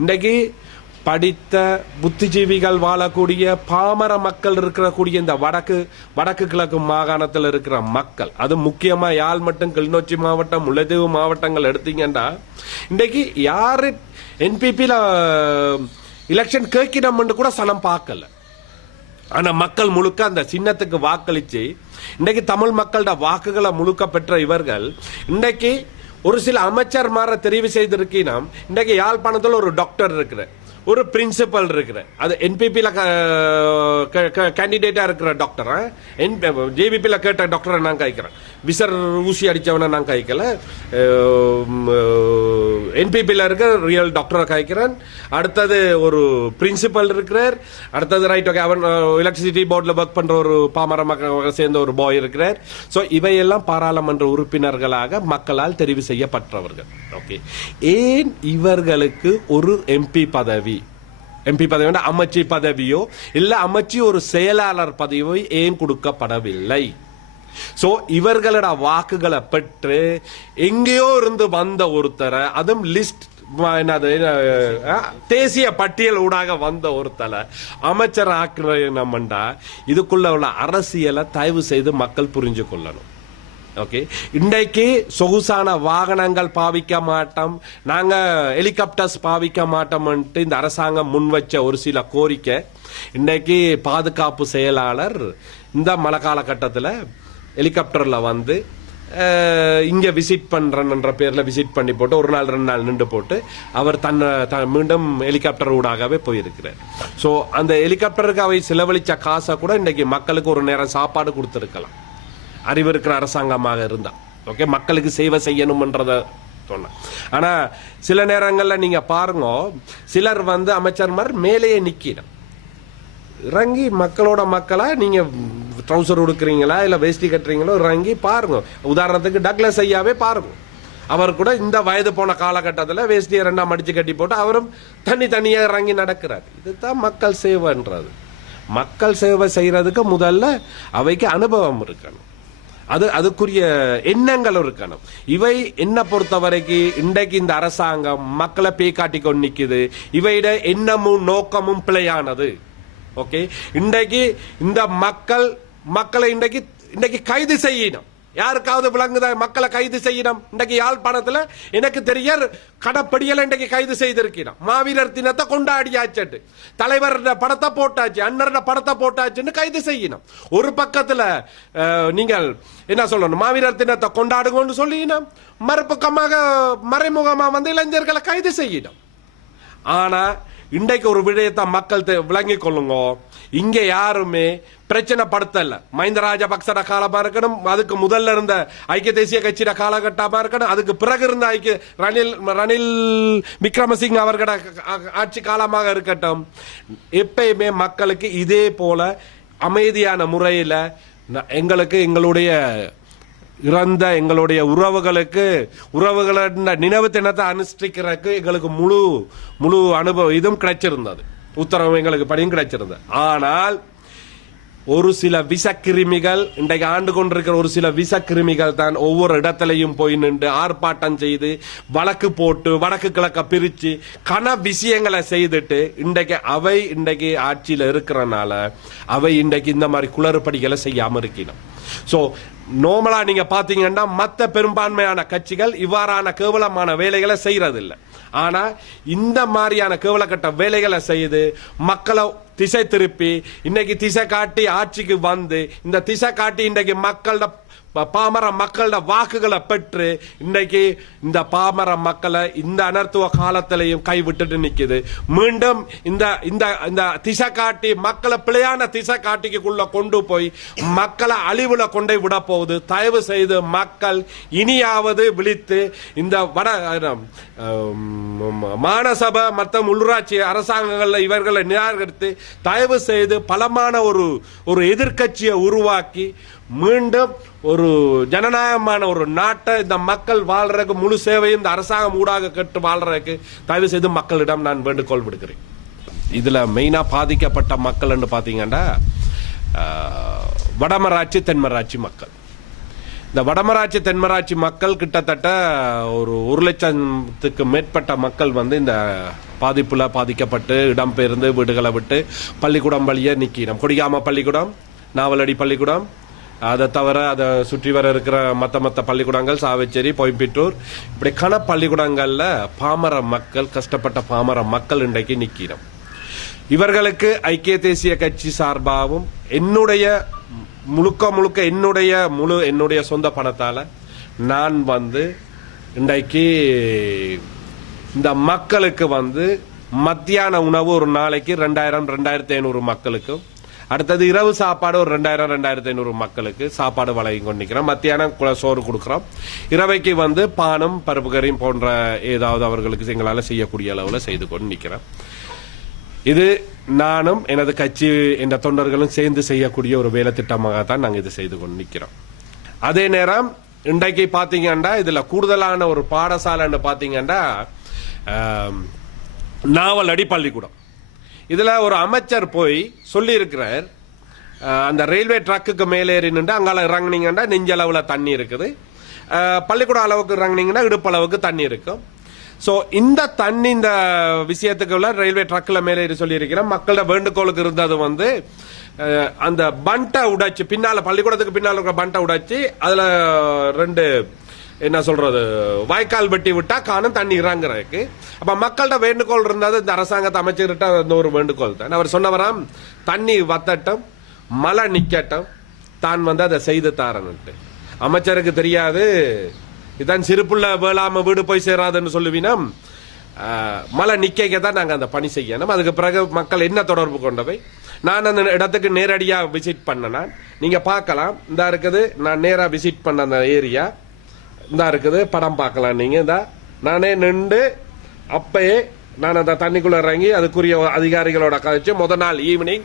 இன்றைக்கு படித்த புத்திஜீவிகள் வாழக்கூடிய பாமர மக்கள் இருக்கக்கூடிய இந்த வடக்கு கிழக்கு மாகாணத்தில் இருக்கிற மக்கள், அது முக்கியமா யாழ் மற்றும் கிளிநொச்சி மாவட்டம், முல்லைத்தீவு மாவட்டங்கள் எடுத்தீங்கன்னா இன்றைக்கு யாரு என்பிபியில எலெக்ஷன் கேட்கணும் கூட சனம் பார்க்கல. ஆனா மக்கள் முழுக்க அந்த சின்னத்துக்கு வாக்களிச்சு இன்றைக்கு தமிழ் மக்களோட வாக்குகளை முழுக்க பெற்ற இவர்கள் இன்றைக்கு ஒரு சில அமைச்சர்மாரை தெரிவு செய்திருக்கீங்கன்னா, இன்றைக்கு யாழ்ப்பாணத்தில் ஒரு டாக்டர் இருக்கிற, ஒரு பிரின்சிபல் இருக்கிற, அது என்பிபியில் கேண்டிடேட்டா இருக்கிற டாக்டர், ஜேபிபியில் கேட்ட டாக்டரை நான் கைக்கிறேன், விசர் ஊசி அடிச்சவனை நான் கைக்கல, என்பிபியில் இருக்கிற ரியல் டாக்டரை கைக்கிறேன். அடுத்தது ஒரு பிரின்சிபல் இருக்கிறார். அடுத்தது ரைட் ஓகே, அவன் எலக்ட்ரிசிட்டி போர்டில் ஒர்க் பண்ற ஒரு பாமர மக்கள் சேர்ந்த ஒரு பாய் இருக்கிறார். ஸோ இவையெல்லாம் பாராளுமன்ற உறுப்பினர்களாக மக்களால் தெரிவு செய்யப்பட்டவர்கள். ஓகே, ஏன் இவர்களுக்கு ஒரு எம்பி பதவி அமைச்சு பதவியோ இல்ல அமைச்சு ஒரு செயலாளர் பதவியோ ஏன் கொடுக்கப்படவில்லை? சோ இவர்களோட வாக்குகளை பெற்று எங்கேயோ இருந்து வந்த ஒருத்தரை, அதுவும் லிஸ்ட் தேசிய பட்டியல் ஊடாக வந்த ஒருத்தரை அமைச்சர் ஆக்குறா, இதுக்குள்ள உள்ள அரசியலை தயவு செய்து மக்கள் புரிஞ்சு கொள்ளணும். ஓகே, இன்றைக்கு சொகுசான வாகனங்கள் பாவிக்க மாட்டோம், நாங்க ஹெலிகாப்டர்ஸ் பாவிக்க மாட்டோம் இந்த அரசாங்கம் முன் வச்ச ஒரு சில கோரிக்கை இன்றைக்கு பாதுகாப்பு செயலாளர் இந்த மழை காலகட்டத்தில் ஹெலிகாப்டர்ல வந்து இங்க விசிட் பண்றன்ற பேர்ல விசிட் பண்ணி போட்டு ஒரு நாள் 2 நாள் நின்று போட்டு அவர் மீண்டும் ஹெலிகாப்டர் ஊடாகவே போயிருக்கிறார். சோ அந்த ஹெலிகாப்டருக்கு அவை செலவழிச்ச காசை கூட இன்னைக்கு மக்களுக்கு ஒரு நேரம் சாப்பாடு கொடுத்திருக்கலாம், அறிவு இருக்கிற அரசாங்கமாக இருந்தா. ஓகே, மக்களுக்கு சேவை செய்யணும்ன்றத சொன்ன. ஆனா சில நேரங்கள்ல நீங்க பாருங்க, சிலர் வந்து அமைச்சர்மார் மேலேயே நிக்கிறோம், இறங்கி மக்களோட மக்களா நீங்க ட்ரௌசர் உடுக்குறீங்களா இல்ல வேஷ்டி கட்டுறீங்களோ இறங்கி பாருங்க. உதாரணத்துக்கு டக்ளஸ் ஐயாவே பாருங்க, அவர் கூட இந்த வயது போன காலகட்டத்தில் வேஷ்டியை 2 மடிச்சு கட்டி போட்டு அவரும் தனியா இறங்கி நடக்கிறார். இதுதான் மக்கள் சேவைன்றது. மக்கள் சேவை செய்யறதுக்கு முதல்ல அவைக்கு அனுபவம் இருக்கணும், அதுக்குரிய எண்ணங்கள் இருக்கணும். இவை என்ன பொறுத்த வரைக்கும் இன்றைக்கு இந்த அரசாங்கம் மக்களை பேக்காட்டி கொண்டு நிக்குது. இவையிட எண்ணமும் நோக்கமும் பிழையானது. ஓகே, இன்றைக்கு இந்த மக்களை இன்றைக்கு கைது செய்யணும். யாருக்காவது விளங்குதா? மக்களை கைது செய்யணும். இன்றைக்கு யாழ்ப்பாணத்துல எனக்கு தெரிய கடப்படியல இன்றைக்கு கைது செய்திருக்கணும். மாவீரர் தினத்தை கொண்டாடியாச்சு, தலைவர் படத்தை போட்டாச்சு, அண்ணரோட படத்தை போட்டாச்சுன்னு கைது செய்யணும். ஒரு பக்கத்துல நீங்கள் என்ன சொல்லணும், மாவீரர் தினத்தை கொண்டாடுங்கன்னு சொல்லினோம், மறுபக்கமாக மறைமுகமா வந்து இளைஞர்களை கைது செய்யணும். ஆனா இன்றைக்கு ஒரு விடயத்தை மக்கள் விளங்கிக் கொள்ளுங்க, இங்க யாருமே பிரச்சனை படுத்தல. மஹிந்த ராஜபக்சட காலமா இருக்கணும், அதுக்கு முதல்ல இருந்த ஐக்கிய தேசிய கட்சியோட காலகட்டமா இருக்கணும், அதுக்கு பிறகு இருந்த ரணில் விக்ரமசிங்க அவர்களோட ஆட்சி காலமாக இருக்கட்டும், எப்பயுமே மக்களுக்கு இதே போல அமைதியான முறையில எங்களுடைய இறந்த எங்களுடைய உறவுகள நினைவு தினத்தை அனுஷ்டிக்கிறதுக்கு எங்களுக்கு முழு அனுபவம் இதுவும் கிடைச்சிருந்தது, உத்தரவு எங்களுக்கு படியும் கிடைச்சிருந்தது. ஆனால் ஒரு சில விஷக்கிருமிகள் இன்றைக்கு ஆண்டு கொண்டிருக்கிற ஒரு சில விஷக்கிருமிகள் தான் ஒவ்வொரு இடத்திலையும் போய் நின்று ஆர்ப்பாட்டம் செய்து வழக்கு போட்டு வடக்கு கிழக்க பிரிச்சு விஷயங்களை செய்துட்டு இன்றைக்கு ஆட்சியில் இருக்கிறனால அவை இன்றைக்கு இந்த மாதிரி குளறுபடிகளை செய்யாம இருக்கணும். சோ நார்மலா நீங்க பாத்தீங்கன்னா மத்த பெரும்பான்மையான கட்சிகள் இவ்வாறான கேவலமான வேலைகளை செய்யறதில்லை. ஆனா இந்த மாதிரியான கேவலக்கட்ட வேலைகளை செய்து மக்களை திசை திருப்பி இன்னைக்கு திசை காட்டி ஆட்சிக்கு வந்து இந்த திசை காட்டி இன்றைக்கு பாமர மக்களோட வாக்குகளை பெற்று இன்றைக்கு இந்த பாமர மக்களை இந்த அனர்த்துவ காலத்திலையும் கைவிட்டுட்டு நிக்குது. மீண்டும் இந்த திசை காட்டி மக்களை பிழையான திசை காட்டிக்குள்ள கொண்டு போய் மக்களை அழிவுல கொண்டு விட போகுது. தயவு செய்து மக்கள் இனியாவது விழித்து இந்த மாநசபை மற்றும் உள்ளூராட்சி அரசாங்கங்கள்ல இவர்களை நிராகரித்து தயவு செய்து பலமான ஒரு எதிர்கட்சியை உருவாக்கி மீண்டும் ஒரு ஜனநாயகமான ஒரு நாட்டை இந்த மக்கள் வாழ்றதுக்கு முழு சேவையும் இந்த அரசாங்கம் ஊடாக கேட்டு வாழ்றதுக்கு தயவு செய்து மக்களிடம் நான் வேண்டுகோள் விடுக்கிறேன். இதுல மெயினா பாதிக்கப்பட்ட மக்கள் பாத்தீங்கன்னா வடமராட்சி தென்மராட்சி மக்கள். இந்த வடமராட்சி தென்மராட்சி மக்கள் கிட்டத்தட்ட ஒரு 1 லட்சத்துக்கு மேற்பட்ட மக்கள் வந்து இந்த பாதிப்புல பாதிக்கப்பட்டு இடம்பெயர்ந்து வீடுகளை விட்டு பள்ளிக்கூடம் வழியே நிற்கிறோம். கொடிகாம பள்ளிக்கூடம், நாவலடி பள்ளிக்கூடம், அதை தவிர அதை சுற்றி வர இருக்கிற மற்ற பள்ளிக்கூடங்கள், சாவச்சேரி, பொய்ம்பிட்டூர், இப்படி பள்ளிக்கூடங்கள்ல பாமர மக்கள், கஷ்டப்பட்ட பாமர மக்கள் இன்றைக்கு நிற்கிறோம். இவர்களுக்கு ஐக்கிய தேசிய கட்சி சார்பாகவும் என்னுடைய முழுக்க என்னுடைய சொந்த பணத்தால நான் இன்றைக்கு இந்த மக்களுக்கு மத்தியான உணவு ஒரு நாளைக்கு 2500 மக்களுக்கும், அடுத்தது இரவு சாப்பாடு ஒரு 2500 மக்களுக்கு சாப்பாடு வழங்கி கொண்டிருக்கிறோம். மத்தியானம் சோறு கொடுக்கிறோம். இரவைக்கு பானம், பருப்பு கறியும் போன்ற ஏதாவது அவர்களுக்கு எங்களால் செய்யக்கூடிய அளவில் செய்து கொண்டு நிற்கிறோம். இது நானும் எனது கட்சி என்ற தொண்டர்களும் சேர்ந்து செய்யக்கூடிய ஒரு வேலை திட்டமாகத்தான் நாங்கள் இது செய்து கொண்டு நிற்கிறோம். அதே நேரம் இன்றைக்கு பாத்தீங்கன்னா இதுல கூடுதலான ஒரு பாடசாலைன்னு பாத்தீங்கன்னா நாவலடி பள்ளிக்கூடம். இதுல ஒரு அமைச்சர் போய் சொல்லி இருக்கிறார், அந்த ரயில்வே ட்ராக்குக்கு மேலே ஏறி நின்று அங்கால இறங்குனீங்கன்னா நெஞ்சளவுல தண்ணி இருக்குது, பள்ளிக்கூட அளவுக்கு இறங்குனீங்கன்னா இடுப்பளவுக்கு தண்ணி இருக்கும். சோ இந்த தண்ணி இந்த விஷயத்துக்குள்ள ரயில்வே ட்ராக்ல மேலே ஏறி சொல்லி இருக்கிறேன். மக்களோட வேண்டுகோளுக்கு இருந்தது அந்த பண்டை உடைச்சு, பின்னால பள்ளிக்கூடத்துக்கு பின்னால இருக்கிற பண்டை உடைச்சு அதுல 2 என்ன சொல்றது வாய்க்கால் வெட்டி விட்டா காணும் தண்ணி இறங்குறதுக்கு. அப்ப மக்கள்கிட்ட வேண்டுகோள் இருந்தது, இந்த அரசாங்கத்தை அமைச்சர்கிட்ட ஒரு வேண்டுகோள் தான். அவர் சொன்னவராம், தண்ணி வத்தட்டும், மழை நிக்கட்டும், தான் அதை செய்து தாரன்ட்டு. அமைச்சருக்கு தெரியாது, இதான் சிறுப்புள்ள வேளாம வீடு போய் சேராதுன்னு சொல்லுவீனா, மழை நிக்க தான் நாங்க அந்த பணி செய்யணும். அதுக்கு பிறகு மக்கள் என்ன தொடர்பு கொண்டவை, நான் அந்த இடத்துக்கு நேரடியா விசிட் பண்ணனா நீங்க பார்க்கலாம். இந்த இருக்குது, நான் நேரா விசிட் பண்ண அந்த ஏரியா இந்த இருக்குது, படம் பார்க்கலாம் நீங்க. இந்த நானே நின்று அப்பயே நான் அந்த தண்ணிக்குள்ள இறங்கி அதுக்குரிய அதிகாரிகளோட கழிச்சு முதல் நாள் ஈவினிங்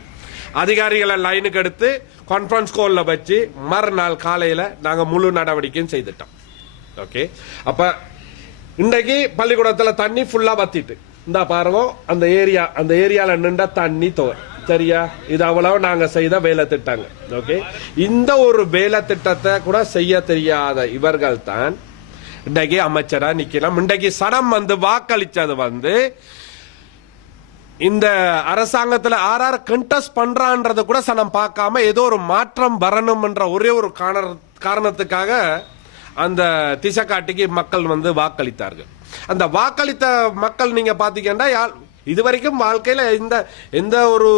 அதிகாரிகளை லைனுக்கு எடுத்து கான்ஃபரன்ஸ் கால்ல வச்சு மறுநாள் காலையில நாங்க முழு நடவடிக்கையும் செய்துட்டோம். ஓகே, அப்ப இன்றைக்கு பள்ளிக்கூடத்துல தண்ணி ஃபுல்லா வத்திட்டு இந்த பாருங்க, அந்த ஏரியால நின்ற தண்ணி சரியா, இது அவ்வளவு நாங்க செய்த வேலை திட்டங்க. ஓகே, இந்த ஒரு வேலை திட்டத்தை கூட செய்ய தெரியாத இவர்கள் தான் இன்றைக்கு அமைச்சரா நிக்கலாம். இன்றைக்கு சனம் வாக்களிச்சது இந்த அரசாங்கத்துல ஆர் கண்டெஸ்ட் பண்றான்றத கூட சனம் பார்க்காம ஏதோ ஒரு மாற்றம் வரணும் என்ற ஒரே ஒரு காரணத்துக்காக அந்த திசைக்காட்டிக்கு மக்கள் வாக்களித்தார்கள். அந்த வாக்களித்த மக்கள் நீங்க பாத்தீங்கன்னா இதுவரைக்கும் வாழ்க்கையில எந்த ஒரு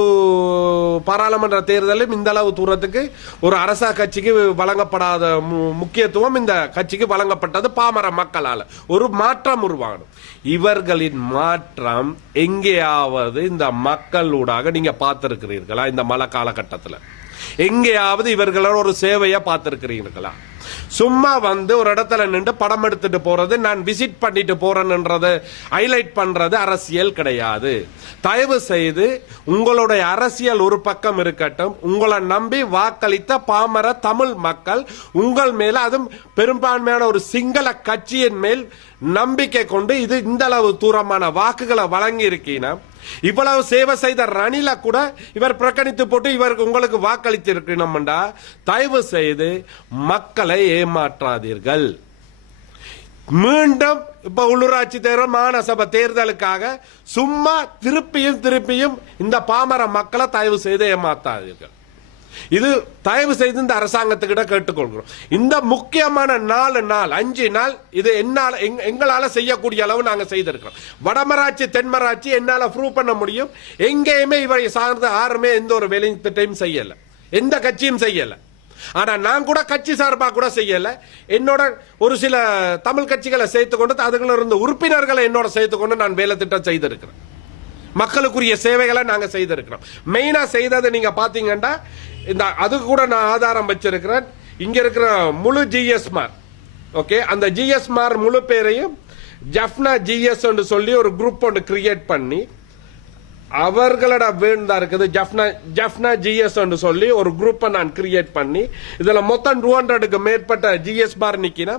பாராளுமன்ற தேர்தலும் இந்த அளவு தூரத்துக்கு ஒரு அரச கட்சிக்கு வழங்கப்படாத முக்கியத்துவம் இந்த கட்சிக்கு வழங்கப்பட்டது பாமர மக்களால. ஒரு மாற்றம் உருவாகணும். இவர்களின் மாற்றம் எங்கேயாவது இந்த மக்களூடாக நீங்க பார்த்திருக்கிறீர்களா? இந்த மழை காலகட்டத்தில் எங்கேயாவது இவர்களோட ஒரு சேவையை பார்த்திருக்கிறீர்களா? சும்மா ஒரு இடத்துல நின்று படம் எடுத்துட்டு போறது, நான் விசிட் பண்ணிட்டு போறேன்ன்றது ஹைலைட் பண்றது அரசியல் கிடையாது. தயவு செய்து உங்களுடைய அரசியல் ஒரு பக்கம் இருக்கட்டும். உங்களை நம்பி வாக்களித்த பாமர தமிழ் மக்கள் உங்கள் மேல, அதுவும் பெரும்பான்மையான ஒரு சிங்கள கட்சியின் மேல் நம்பிக்கை கொண்டு இது இந்த அளவு தூரமான வாக்குகளை வழங்கி இருக்கீங்க. இவ்வளவு சேவை செய்த ரணில கூட இவர் புறக்கணித்து போட்டு இவருக்கு உங்களுக்கு வாக்களித்து இருக்கணும்டா. தயவு செய்து மக்களை ஏமாற்றாதீர்கள். மீண்டும் இப்ப உள்ளூராட்சி தேர்தல், மாநசபை தேர்தலுக்காக சும்மா திருப்பியும் இந்த பாமர மக்களை தயவு செய்து ஏமாற்றாதீர்கள். இது தயவு செய்து இந்த அரசாங்கத்துக்கிட்ட கேட்டுக்கொள்கிறோம். இந்த முக்கியமான 4 நாள் 5 நாள் இது எங்களால செய்யக்கூடிய அளவு நாங்க செய்திருக்கிறோம். வடமராட்சி தென்மராட்சி என்னால ப்ரூவ் பண்ண முடியும். எங்கேயுமே இவை சார்ந்த யாருமே எந்த ஒரு வேலை திட்டம் செய்யல, எந்த கட்சியும் செய்யல. ஆனா நான் கூட கட்சி சார்பா கூட செய்யல. என்னோட ஒரு சில தமிழ் கட்சிகளை சேர்த்துக்கொண்டு அதுல இருந்த உறுப்பினர்களை என்னோட சேர்த்துக்கொண்டு நான் வேலை திட்டம் செய்திருக்கிறேன். மக்களுக்குரிய சேவைகளை நாங்க செய்திருக்கிறோம். மெயினா செய்தது நீங்க பாத்தீங்கன்னா இந்த அதுக்கு கூட நான் ஆதாரம் வச்சிருக்கிறேன். இங்க இருக்கிற முழு ஜிஎஸ்மார், ஓகே, அந்த ஜிஎஸ்மார் முழு பேரையும் ஜப்னா ஜிஎஸ் சொல்லி ஒரு குரூப் ஒன்று கிரியேட் பண்ணி அவர்களோட வேண்டா இருக்குது. ஜப்னா ஜிஎஸ் சொல்லி ஒரு குரூப்பை நான் கிரியேட் பண்ணி இதுல மொத்தம் 200க்கு மேற்பட்ட ஜிஎஸ் பார் நிக்கினா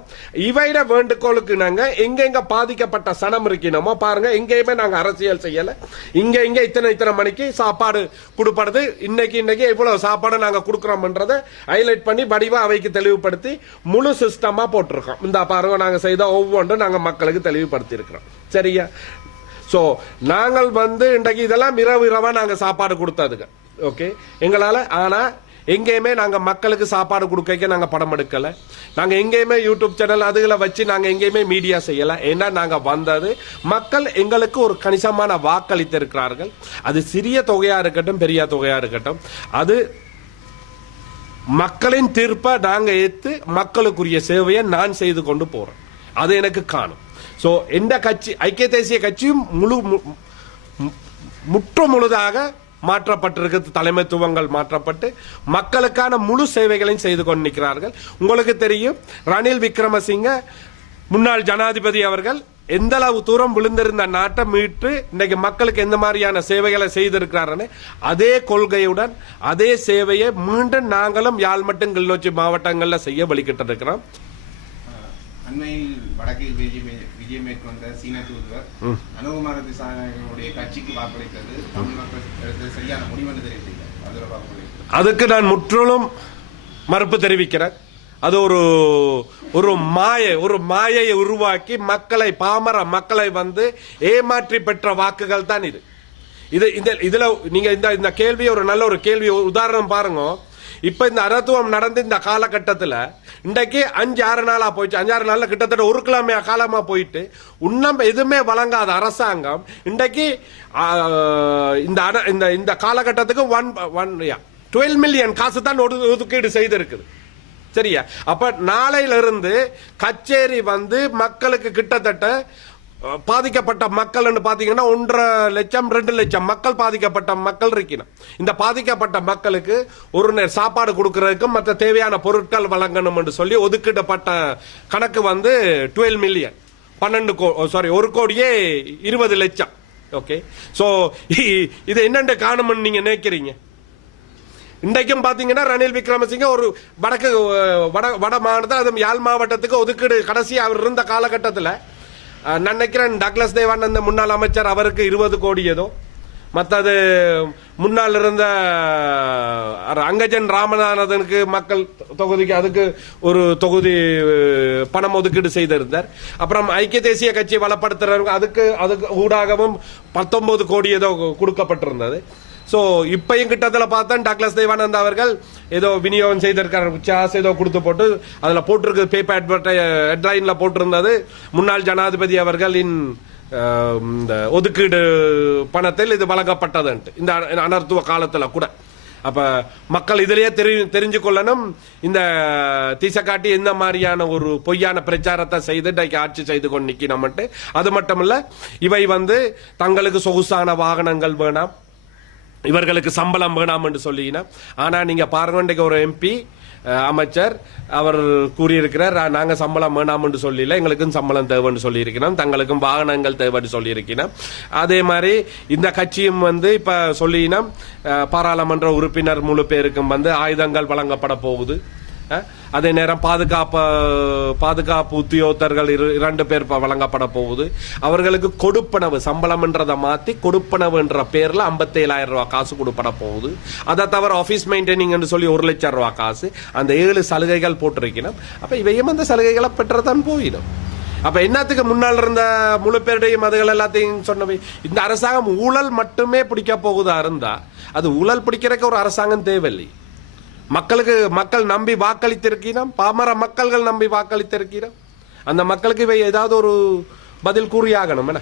இவைட வேண்டுகோளுக்கு நாங்க எங்க பாதிக்கப்பட்ட சனம் இருக்கணுமோ பாருங்க, எங்கேயுமே நாங்க அரசியல் செய்யல. இங்க இத்தனை மணிக்கு சாப்பாடு கொடுப்படுது, இன்னைக்கு இவ்வளவு சாப்பாடு நாங்க கொடுக்கறோம்ன்றதை ஹைலைட் பண்ணி வடிவா அவைக்கு தெளிவுபடுத்தி முழு சிஸ்டமா போட்டிருக்கோம். இந்த பாருங்க, நாங்க செய்த ஒவ்வொன்றும் நாங்க மக்களுக்கு தெளிவுபடுத்தி இருக்கிறோம். சரியா? சோ நாங்கள் இன்றைக்கு இதெல்லாம் இரவா நாங்க சாப்பாடு கொடுத்ததுங்க. ஓகே, எங்களால. ஆனா எங்கேயுமே நாங்க மக்களுக்கு சாப்பாடு கொடுக்க நாங்க படம் எடுக்கல. நாங்க எங்கேயுமே யூடியூப் சேனல் அதுகளை வச்சு நாங்க எங்கேயுமே மீடியா செய்யல. ஏன்னா நாங்க வந்தது மக்கள் எங்களுக்கு ஒரு கணிசமான வாக்களித்து இருக்கிறார்கள். அது சிறிய தொகையா இருக்கட்டும் பெரிய தொகையா இருக்கட்டும், அது மக்களின் தீர்ப்பை நாங்க ஏத்து மக்களுக்குரிய சேவையை நான் செய்து கொண்டு போறேன். அது எனக்கு காணும். சோ எந்த கட்சி, ஐக்கிய தேசிய கட்சியும் முழுதாக மாற்றப்பட்டிருக்கு. தலைமைத்துவங்கள் மாற்றப்பட்டு மக்களுக்கான முழு சேவைகளையும் செய்து கொண்டிருக்கிறார்கள். உங்களுக்கு தெரியும், ரணில் விக்ரமசிங்க முன்னாள் ஜனாதிபதி அவர்கள் எந்த அளவு தூரம் விழுந்திருந்த நாட்டை மீட்டு இன்னைக்கு மக்களுக்கு எந்த மாதிரியான சேவைகளை செய்திருக்கிறார். அதே கொள்கையுடன் அதே சேவையை மீண்டும் நாங்களும் யாழ் மற்றும் கிளிநொச்சி மாவட்டங்களில் செய்ய வழிகிட்டு இருக்கிறோம். அண்மையில் வடக்கில் விஜயம் மேற்கொண்ட சீன தூதுவர் அனுகுமார திசாநாயகனுடைய கட்சிக்கு வாக்களித்தது தமிழ் மக்கள் சரியான முடிவென்று தெரிவித்தார். அதுக்கு நான் முற்றிலும் மறுப்பு தெரிவிக்கிறேன். அது ஒரு மாயை உருவாக்கி மக்களை, பாமர மக்களை ஏமாற்றி பெற்ற வாக்குகள் தான் இது. இதுல நீங்க இந்த கேள்வி ஒரு நல்ல ஒரு கேள்வி. உதாரணம் பாருங்க, இப்ப இந்த அரத்துவம் நடந்து இந்த காலகட்டத்தில் இன்றைக்கு 5-6 நாளா போயிடுச்சு. 5-6 நாள்ல கிட்டத்தட்ட ஒரு கிழமையா காலமா போயிட்டு இன்னும் எதுவுமே வழங்காத அரசாங்கம் இன்றைக்கு இந்த காலகட்டத்துக்கு 12 மில்லியன் காசு தான் ஒதுக்கீடு செய்திருக்குது. சரியா? அப்ப நாளையில இருந்து கச்சேரி மக்களுக்கு கிட்டத்தட்ட பாதிக்கப்பட்ட மக்கள் பாத்தீங்கன்னா 1.5 லட்சம் 2 லட்சம் மக்கள் பாதிக்கப்பட்ட மக்கள் இருக்கணும். இந்த பாதிக்கப்பட்ட மக்களுக்கு ஒரு சாப்பாடு கொடுக்கறதுக்கு மற்ற தேவையான பொருட்கள் வழங்கணும் என்று சொல்லி ஒதுக்கிடப்பட்ட கணக்கு 12 மில்லியன் 1 கோடியே 20 லட்சம். ஓகே, சோ இது என்னென்ன காணும்னு நீங்க நினைக்கிறீங்க? இன்றைக்கும் பாத்தீங்கன்னா ரணில் விக்ரமசிங்க ஒரு வட மாநிலத்தில், அதுவும் யாழ் மாவட்டத்துக்கு ஒதுக்கீடு கடைசி அவர் இருந்த காலகட்டத்தில் நான் நினைக்கிறேன் டக்ளஸ் தேவானந்த முன்னாள் அமைச்சர் அவருக்கு 20 கோடி ஏதோ, மற்றது முன்னால் இருந்த அங்கஜன் ராமநாதனுக்கு மக்கள் தொகுதிக்கு அதுக்கு ஒரு தொகுதி பணம் ஒதுக்கீடு செய்திருந்தார். அப்புறம் ஐக்கிய தேசிய கட்சி பலப்படுத்துறவங்க அதுக்கு ஊடாகவும் 19 கோடி ஏதோ கொடுக்கப்பட்டிருந்தது. சோ இப்பயும் கிட்டத்தில் பார்த்தா டாக்லஸ் தேவானந்தா அவர்கள் ஏதோ விநியோகம் செய்திருக்காரு, சாஸ் ஏதோ கொடுத்து போட்டு அதுல போட்டிருக்கு, பேப்பர் ஹெட்லைன்ல போட்டிருந்தது முன்னாள் ஜனாதிபதி அவர்களின் இந்த ஒதுக்கீடு பணத்தில் இது வழங்கப்பட்டது இந்த அனர்த்துவ காலத்துல கூட. அப்ப மக்கள் இதுலயே தெரிஞ்சு கொள்ளணும், இந்த தீசக்காட்டி எந்த மாதிரியான ஒரு பொய்யான பிரச்சாரத்தை செய்து இன்றைக்கு ஆட்சி செய்து கொண்டு நிக்கணும். அது மட்டும் இல்ல, இவை தங்களுக்கு சொகுசான வாகனங்கள் வேணாம், இவர்களுக்கு சம்பளம் வேணாம் என்று சொல்லினா. ஆனா நீங்க பாருங்க, ஒரு எம்பி அமைச்சர் அவர் கூறியிருக்கிறார், நாங்க சம்பளம் வேணாம் என்று சொல்லல, எங்களுக்கும் சம்பளம் தேவைன்னு சொல்லி இருக்கிறோம், தங்களுக்கும் வாகனங்கள் தேவைன்னு சொல்லி இருக்கிறோம். அதே மாதிரி இந்த கட்சியும் இப்ப சொல்லினோம், பாராளுமன்ற உறுப்பினர் முழு பேருக்கும் ஆயுதங்கள் வழங்கப்பட போகுது. அதே நேரம் பாதுகாப்பு உத்தியோகத்தர்கள் 2 பேர் வழங்கப்பட போகுது. அவர்களுக்கு கொடுப்பனவு, சம்பளம் என்றதை மாத்தி கொடுப்பனவு என்ற பேர்ல 57,000 ரூபாய் காசு கொடுப்பட போகுது. அதை தவிர ஆபீஸ் மெயின்டைனிங் என்று சொல்லி 1 லட்சம் ரூபாய் காசு, அந்த 7 சலுகைகள் போட்டிருக்கணும். அப்ப இவையும் அந்த சலுகைகளை பெற்றதான் போயிடும். அப்ப என்னத்துக்கு முன்னால் இருந்த முழு பேருடையும் அதுகள் எல்லாத்தையும் சொன்னவை? இந்த அரசாங்கம் ஊழல் மட்டுமே பிடிக்க போகுதா இருந்தா அது ஊழல் பிடிக்கிறதுக்கு ஒரு அரசாங்கம் தேவையில்லை. மக்கள் நம்பி வாக்களித்திருக்கிறோம், பாமர மக்கள்கள் நம்பி வாக்களித்திருக்கிறோம். அந்த மக்களுக்கு இவை ஏதாவது ஒரு பதில் கூறியாகணும். என்ன